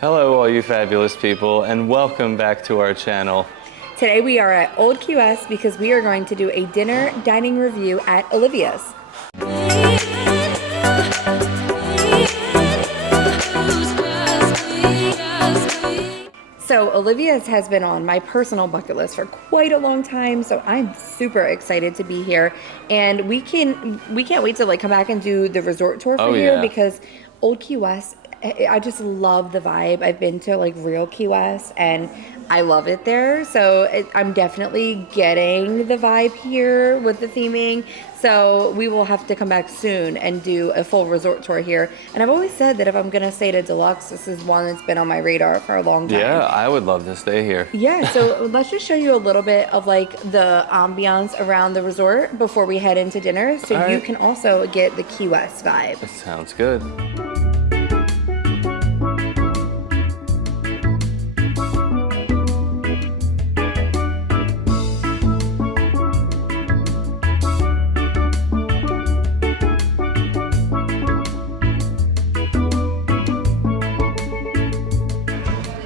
Hello all you fabulous people, and welcome back to our channel. Today we are at Old QS because we are going to do a dinner dining review at Olivia's. So Olivia's has been on my personal bucket list for quite a long time, so I'm super excited to be here. And we can't wait to come back and do the resort tour for you because Old Key West, I just love the vibe. I've been to real Key West and I love it there. So I'm definitely getting the vibe here with the theming. So we will have to come back soon and do a full resort tour here. And I've always said that if I'm gonna stay at Deluxe, this is one that's been on my radar for a long time. Yeah, I would love to stay here. Yeah, so let's just show you a little bit of the ambiance around the resort before we head into dinner, so you can also get the Key West vibe. That sounds good.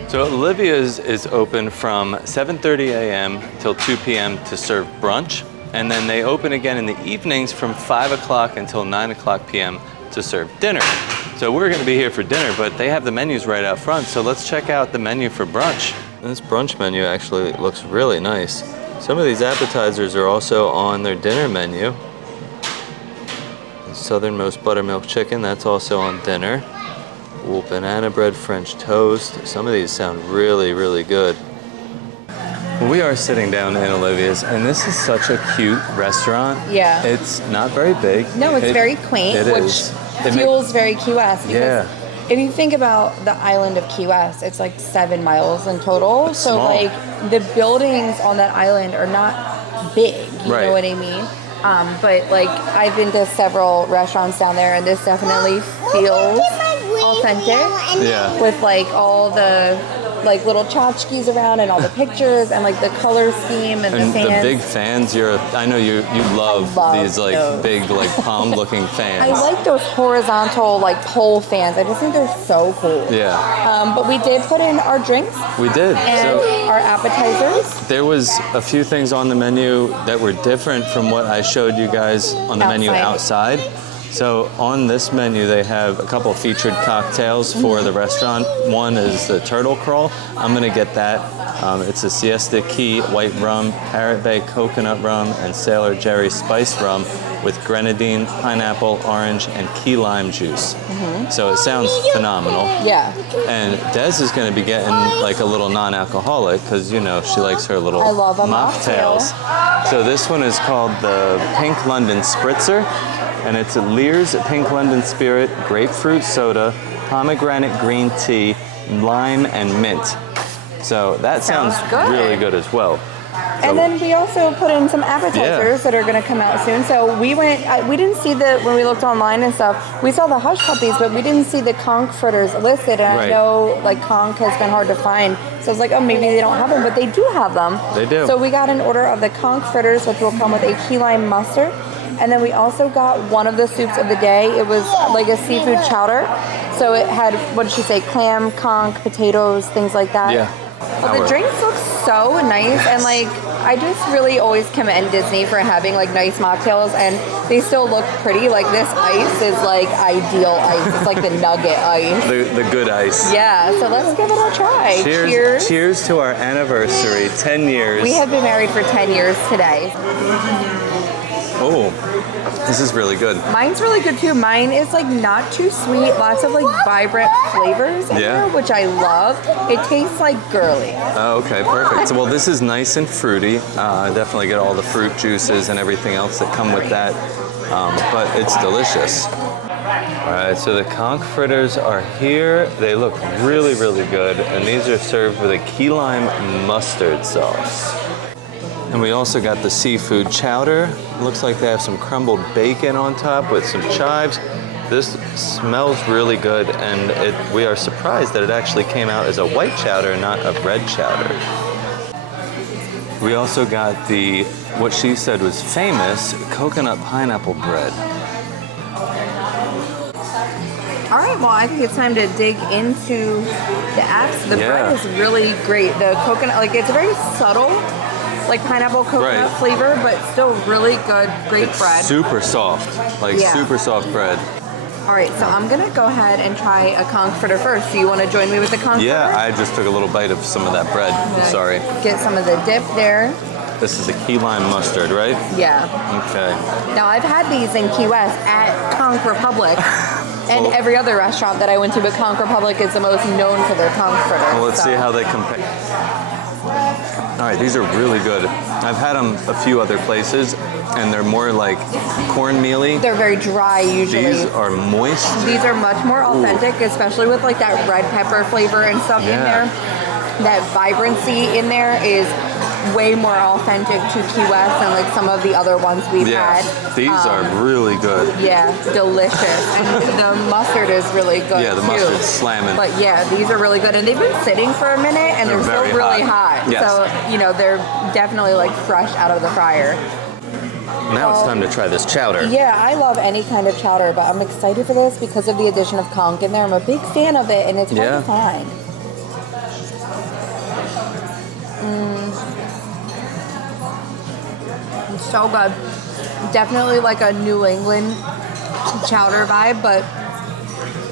So Olivia's is open from 7:30 a.m. till 2 p.m. to serve brunch, and then they open again in the evenings from 5 o'clock until 9 o'clock p.m. to serve dinner. So we're gonna be here for dinner, but they have the menus right out front, so let's check out the menu for brunch. This brunch menu actually looks really nice. Some of these appetizers are also on their dinner menu. Southernmost buttermilk chicken, that's also on dinner. Ooh, banana bread French toast. Some of these sound really, really good. We are sitting down in Olivia's, and this is such a cute restaurant. Yeah. It's not very big. No, it's very quaint, which feels very Key West. Yeah. If you think about the island of Key West, it's 7 miles in total. It's so small. The buildings on that island are not big. You know what I mean? But I've been to several restaurants down there, and this definitely feels authentic. Yeah. With all the little tchotchkes around and all the pictures and the color scheme and the fans. The big fans. I know you love these those. big palm looking fans. I like those horizontal pole fans. I just think they're so cool. Yeah. But we did put in our drinks. We did. And our appetizers. There was a few things on the menu that were different from what I showed you guys on the menu outside. So on this menu, they have a couple featured cocktails for the restaurant. One is the turtle crawl. I'm gonna get that. It's a Siesta Key white rum, Parrot Bay coconut rum, and Sailor Jerry spice rum with grenadine, pineapple, orange, and key lime juice. So it sounds phenomenal. Yeah. And Des is gonna be getting a little non-alcoholic because she likes her little mocktails. So this one is called the Pink London Spritzer. And it's a Lear's Pink London Spirit, grapefruit soda, pomegranate green tea, lime, and mint. So that sounds really good as well. And then we also put in some appetizers that are going to come out soon. So we didn't see when we looked online and stuff, we saw the hush puppies, but we didn't see the conch fritters listed. And I know conch has been hard to find. So I was oh, maybe they don't have them, but they do have them. They do. So we got an order of the conch fritters, which will come with a key lime mustard. And then we also got one of the soups of the day. It was a seafood chowder. So it had, what did she say, clam, conch, potatoes, things like that. Yeah. But the drinks look so nice. And I just really always commend Disney for having nice mocktails, and they still look pretty. This ice is ideal ice. It's the nugget ice. The good ice. Yeah, so let's give it a try. Cheers. Cheers to our anniversary, 10 years. We have been married for 10 years today. Oh, this is really good. Mine's really good too. Mine is not too sweet. Lots of vibrant flavors in there, which I love. It tastes girly. Oh, okay, perfect. So, well, this is nice and fruity. Definitely get all the fruit juices and everything else that come with that. But it's delicious. All right, so the conch fritters are here. They look really, really good. And these are served with a key lime mustard sauce. And we also got the seafood chowder. Looks like they have some crumbled bacon on top with some chives. This smells really good, and we are surprised that it actually came out as a white chowder, not a red chowder. We also got what she said was famous, coconut pineapple bread. All right, well, I think it's time to dig into the apps. The bread is really great. The coconut, like, it's a very subtle, like, pineapple coconut flavor, but still really good, great bread. Super soft, like super soft bread. All right, so I'm gonna go ahead and try a conch fritter first. Do you want to join me with the conch fritter? Yeah, I just took a little bite of some of that bread. Sorry. Get some of the dip there. This is the key lime mustard, right? Yeah. Okay. Now, I've had these in Key West at Conch Republic and every other restaurant that I went to, but Conch Republic is the most known for their conch fritter. Well, let's see how they compare. All right, these are really good. I've had them a few other places, and they're more like cornmealy. They're very dry usually. These are moist. These are much more authentic, especially with like that red pepper flavor and stuff in there. That vibrancy in there is way more authentic to Key West than like some of the other ones we've had. These are really good. Yeah, delicious. And the mustard is really good Yeah, the mustard's slamming. But yeah, these are really good. And they've been sitting for a minute and they're still really hot. Yes. So, you know, they're definitely like fresh out of the fryer. Now it's time to try this chowder. Yeah, I love any kind of chowder, but I'm excited for this because of the addition of conch in there. I'm a big fan of it and it's hard to find. So good. Definitely like a New England chowder vibe, but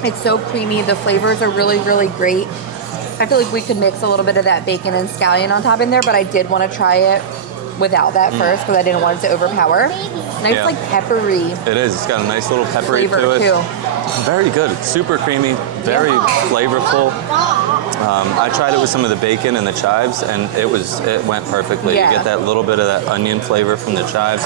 it's so creamy. The flavors are really, really great. I feel like we could mix a little bit of that bacon and scallion on top in there, but I did want to try it without that first because I didn't want it to overpower. Nice like peppery. It is. It's got a nice little peppery flavor to it. Too. Very good. It's super creamy, very flavorful. I tried it with some of the bacon and the chives, and it went perfectly. Yeah. You get that little bit of that onion flavor from the chives.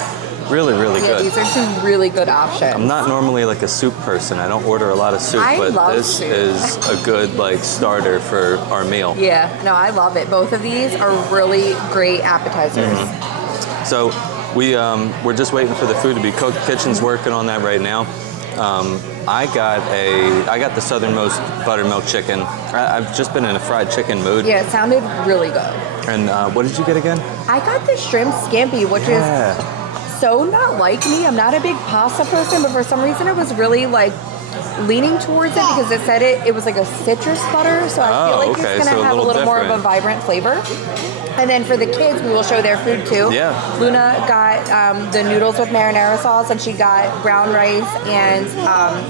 Really, really good. These are two really good options. I'm not normally like a soup person. I don't order a lot of soup, but this is a good like starter for our meal. Yeah, no, I love it. Both of these are really great appetizers. So we're just waiting for the food to be cooked. Kitchen's working on that right now. I got the southernmost buttermilk chicken. I've just been in a fried chicken mood. Yeah, it sounded really good. And what did you get again? I got the shrimp scampi, which is so not like me. I'm not a big pasta person, but for some reason it was really like leaning towards it because it said it was like a citrus butter, so I feel like it's gonna have a little more of a vibrant flavor. And then for the kids, we will show their food too. Yeah. Luna got the noodles with marinara sauce, and she got brown rice and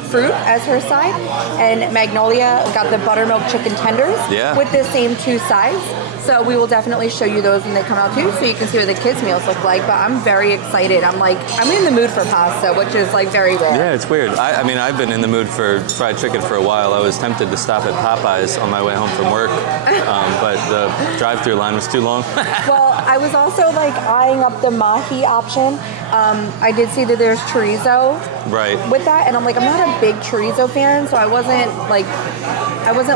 fruit as her side. And Magnolia got the buttermilk chicken tenders with the same two sides. So we will definitely show you those when they come out too, so you can see what the kids' meals look like. But I'm very excited. I'm in the mood for pasta, which is like very rare. Yeah, it's weird. I mean, I've been in the mood for fried chicken for a while. I was tempted to stop at Popeyes on my way home from work, but the drive-thru line was too long. Well, I was also like eyeing up the mahi option. I did see that there's chorizo with that, and I'm not a big chorizo fan, so I wasn't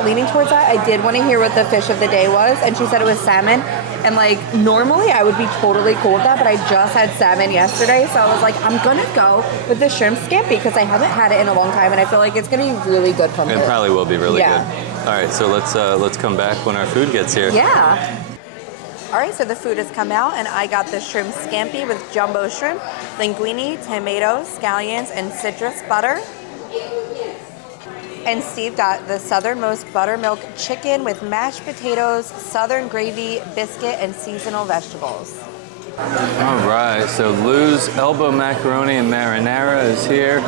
leaning towards that. I did want to hear what the fish of the day was, and she said it was salmon. And normally I would be totally cool with that, but I just had salmon yesterday, so I was like, I'm gonna go with the shrimp scampi because I haven't had it in a long time, and I feel like it's gonna be really good from here. It probably will be really good. All right, so let's come back when our food gets here. Yeah. All right, so the food has come out, and I got the shrimp scampi with jumbo shrimp, linguine, tomatoes, scallions, and citrus butter. And Steve got the southernmost buttermilk chicken with mashed potatoes, southern gravy, biscuit, and seasonal vegetables. All right, so Lou's elbow macaroni and marinara is here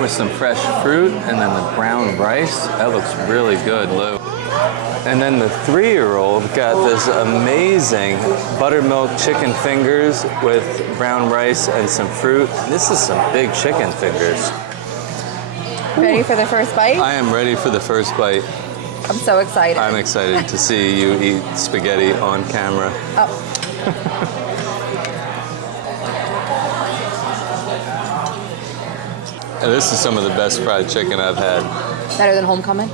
with some fresh fruit and then the brown rice. That looks really good, Lou. And then the 3-year-old got this amazing buttermilk chicken fingers with brown rice and some fruit. This is some big chicken fingers. Ready for the first bite? I am ready for the first bite. I'm so excited. I'm excited to see you eat spaghetti on camera. Oh. And this is some of the best fried chicken I've had. Better than Homecoming?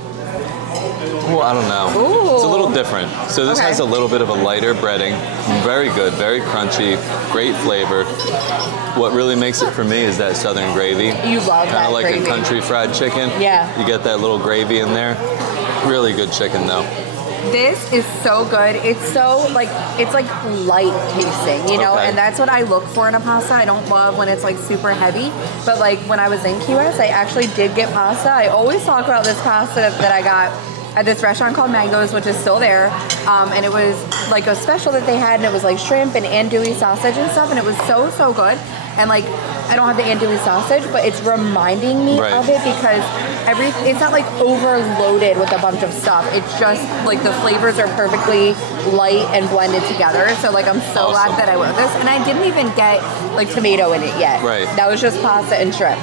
Well, I don't know. Ooh. It's a little different. So this has a little bit of a lighter breading. Very good, very crunchy, great flavor. What really makes it for me is that southern gravy. You love that Kind of like gravy. a country fried chicken. Yeah. You get that little gravy in there. Really good chicken though. This is so good. It's so like, it's like light tasting, you know, and that's what I look for in a pasta. I don't love when it's like super heavy, but like when I was in Key West, I actually did get pasta. I always talk about this pasta that I got at this restaurant called Mango's, which is still there, and it was like a special that they had, and it was like shrimp and andouille sausage and stuff, and it was so good. And like, I don't have the andouille sausage, but it's reminding me of it because it's not like overloaded with a bunch of stuff. It's just like the flavors are perfectly light and blended together. So like, I'm so glad that I went with this, and I didn't even get like tomato in it yet. Right. That was just pasta and shrimp.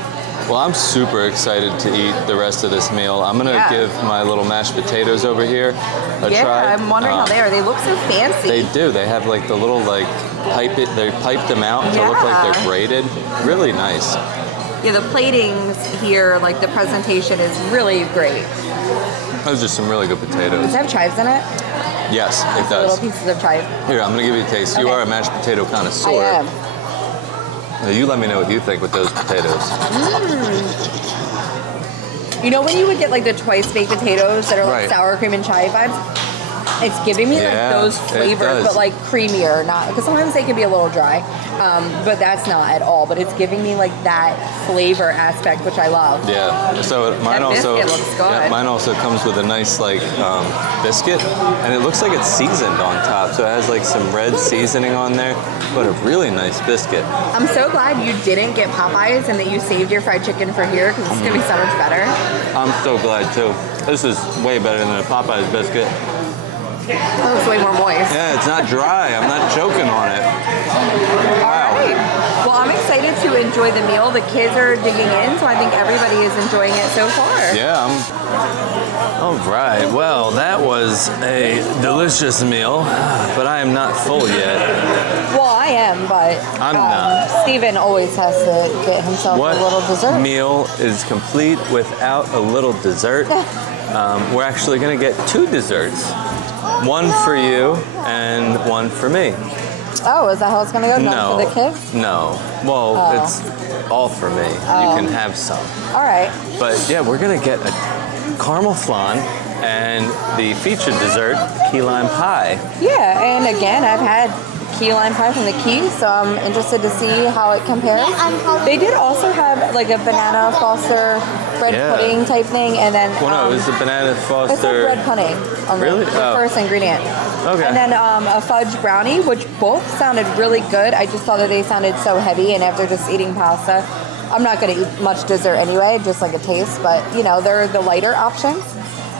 Well, I'm super excited to eat the rest of this meal. I'm gonna give my little mashed potatoes over here a try. Yeah, I'm wondering how they are. They look so fancy. They do. They have like the little like they piped them out to look like they're braided. Really nice. Yeah, the platings here, like the presentation is really great. Those are some really good potatoes. Does it have chives in it? Yes, it does. Little pieces of chives. Here, I'm gonna give you a taste. You are a mashed potato connoisseur. I am. Now you let me know what you think with those potatoes. You know when you would get like the twice baked potatoes that are like sour cream and chive vibes? It's giving me like those flavors, but like creamier, not because sometimes they can be a little dry, but that's not at all. But it's giving me like that flavor aspect, which I love. Yeah. So mine also looks good. Yeah, mine also comes with a nice like biscuit, and it looks like it's seasoned on top. So it has like some red seasoning on there, but a really nice biscuit. I'm so glad you didn't get Popeyes and that you saved your fried chicken for here because it's gonna be so much better. I'm so glad too. This is way better than a Popeyes biscuit. Oh, it's way more moist. Yeah, it's not dry. I'm not choking on it. Wow. All right. Well, I'm excited to enjoy the meal. The kids are digging in, so I think everybody is enjoying it so far. Yeah. All right. Well, that was a delicious meal, but I am not full yet. Well, I am, but I'm not. Steven always has to get himself a little dessert. What meal is complete without a little dessert? We're actually going to get 2 desserts. One for you and one for me. Oh, is that how it's going to go? No. For the kids? No. Well, it's all for me. You can have some. All right. But yeah, we're going to get a caramel flan and the featured dessert, key lime pie. Yeah, and again, I've had key lime pie from the Key, so I'm interested to see how it compares. They did also have like a banana Foster bread pudding type thing, and then well, no, it was the banana Foster. It's like bread pudding on the first ingredient. Okay. And then a fudge brownie, which both sounded really good. I just thought that they sounded so heavy, and after just eating pasta, I'm not going to eat much dessert anyway, just like a taste. But you know, they're the lighter options.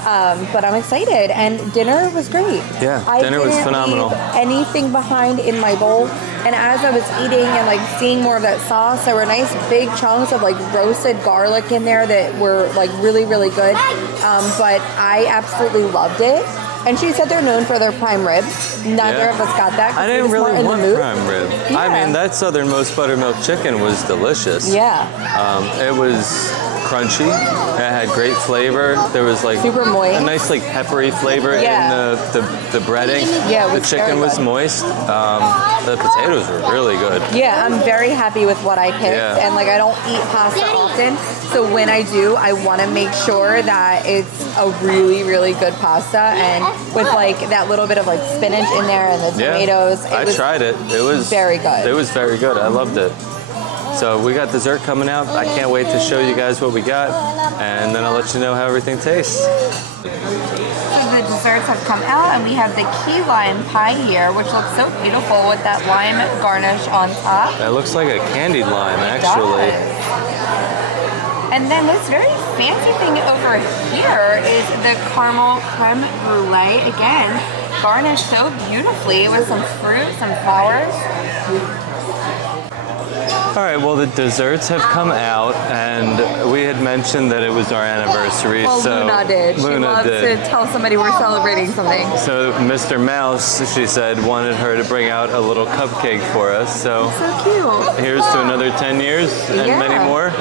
But I'm excited, and dinner was great. Yeah, dinner was phenomenal. Anything behind in my bowl, and as I was eating and like seeing more of that sauce, there were nice big chunks of like roasted garlic in there that were like really good. But I absolutely loved it. And she said they're known for their prime rib. Neither of us got that. I didn't really want prime rib. Yeah. I mean, that southernmost buttermilk chicken was delicious. Yeah. It was crunchy. It had great flavor. There was like super moist. A nice like peppery flavor in the breading. Yeah, the chicken was moist. The potatoes were really good. Yeah, I'm very happy with what I picked. Yeah. And like I don't eat pasta often, so when I do, I want to make sure that it's a really good pasta, and with like that little bit of like spinach in there and the tomatoes. I tried it. It was very good. It was very good. I loved it. So we got dessert coming out. I can't wait to show you guys what we got, and then I'll let you know how everything tastes. So the desserts have come out, and we have the key lime pie here, which looks so beautiful with that lime garnish on top. It looks like a candied lime, actually. And then this very fancy thing over here is the caramel creme brulee. Again, garnished so beautifully with some fruit, some flowers. All right, well, the desserts have come out, and we had mentioned that it was our anniversary. Well, so Luna did. She loves to tell somebody we're celebrating something. So Mr. Mouse, she said, wanted her to bring out a little cupcake for us. So cute. Here's to another 10 years and many more.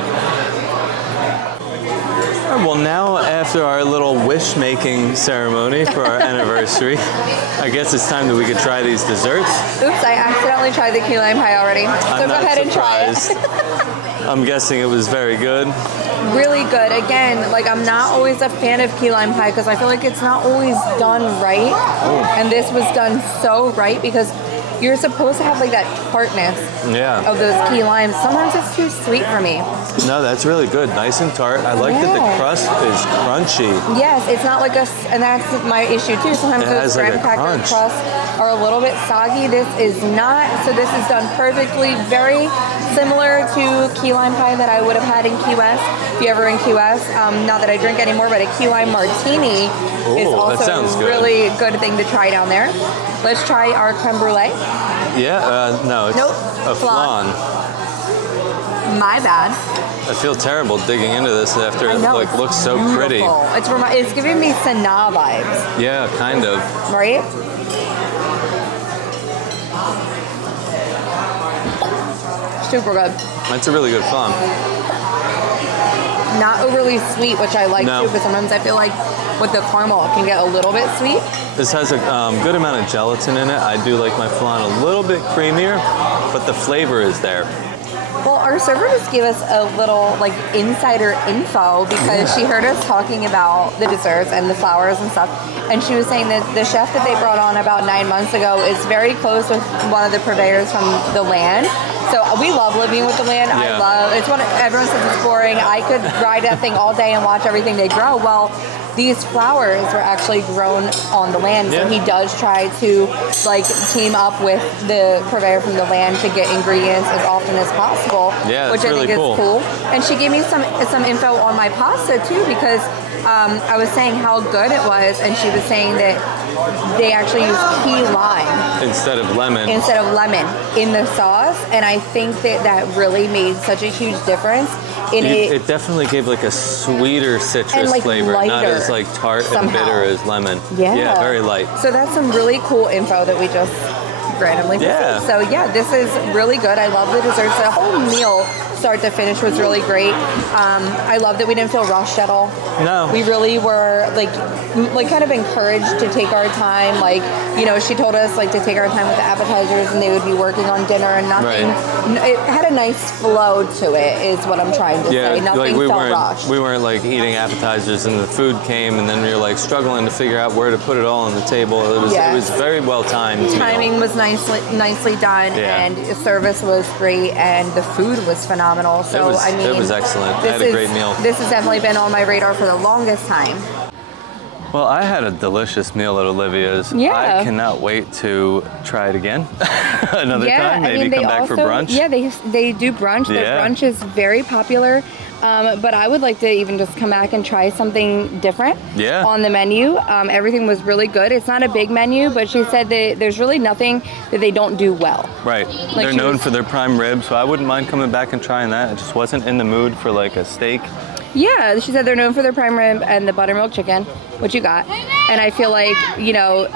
Well, now after our little wish-making ceremony for our anniversary, I guess it's time that we could try these desserts. Oops, I accidentally tried the key lime pie already. So go ahead and try it. I'm guessing it was very good. Really good. Again, like I'm not always a fan of key lime pie because I feel like it's not always done right. And this was done so right because you're supposed to have like that tartness of those key limes. Sometimes it's too sweet for me. No, that's really good. Nice and tart. I like that the crust is crunchy. Yes, it's not like and that's my issue too. Sometimes those graham cracker crusts are a little bit soggy. This is not. So this is done perfectly. Very similar to key lime pie that I would have had in Key West. If you're ever in Key West, not that I drink anymore, but a key lime martini is also a really good thing to try down there. Let's try our creme brulee. Yeah, no, it's a flan. My bad. I feel terrible digging into this after it like looks so pretty. It's giving me Sanaa vibes. Yeah, kind of. Right? Super good. That's a really good flan. Not overly sweet, which I like too, but sometimes I feel like with the caramel it can get a little bit sweet. This has a good amount of gelatin in it. I do like my flan a little bit creamier, but the flavor is there. Well, our server just gave us a little like insider info because she heard us talking about the desserts and the flowers and stuff, and she was saying that the chef that they brought on about 9 months ago is very close with one of the purveyors from the land. So we love living with the land. I love it's one. Everyone says it's boring. I could ride that thing all day and watch everything they grow. Well, these flowers were actually grown on the land, so he does try to like team up with the purveyor from the land to get ingredients as often as possible. Yeah, which I really think is cool. And she gave me some info on my pasta too because I was saying how good it was, and she was saying that they actually use key lime instead of lemon in the sauce, and I think that really made such a huge difference. It definitely gave like a sweeter citrus and like flavor, not as like tart and bitter as lemon. Yeah, very light. So that's some really cool info that we just randomly received. So yeah, this is really good. I love the desserts. The whole meal, start to finish, was really great. I love that we didn't feel rushed at all. No. We really were like kind of encouraged to take our time. Like, you know, she told us like to take our time with the appetizers and they would be working on dinner and nothing. Right. It had a nice flow to it is what I'm trying to say. Nothing like felt rushed. We weren't like eating appetizers and the food came and then we were like struggling to figure out where to put it all on the table. It was very well timed. Timing was nicely done and the service was great and the food was phenomenal. So it was excellent. I had a great meal. This has definitely been on my radar for the longest time. Well, I had a delicious meal at Olivia's. I cannot wait to try it again another time. Maybe come back for brunch. Yeah, they do brunch. Their brunch is very popular. But I would like to even just come back and try something different on the menu. Everything was really good. It's not a big menu, but she said that there's really nothing that they don't do well. Right. Like they're known for their prime rib, so I wouldn't mind coming back and trying that. I just wasn't in the mood for like a steak. Yeah, she said they're known for their prime rib and the buttermilk chicken, which you got. And I feel like, you know,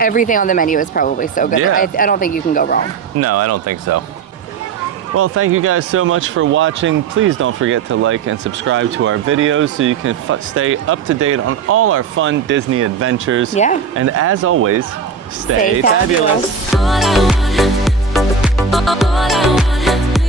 everything on the menu is probably so good. I don't think you can go wrong. No, I don't think so. Well, thank you guys so much for watching. Please don't forget to like and subscribe to our videos so you can stay up to date on all our fun Disney adventures. Yeah. And as always, stay fabulous. All I want.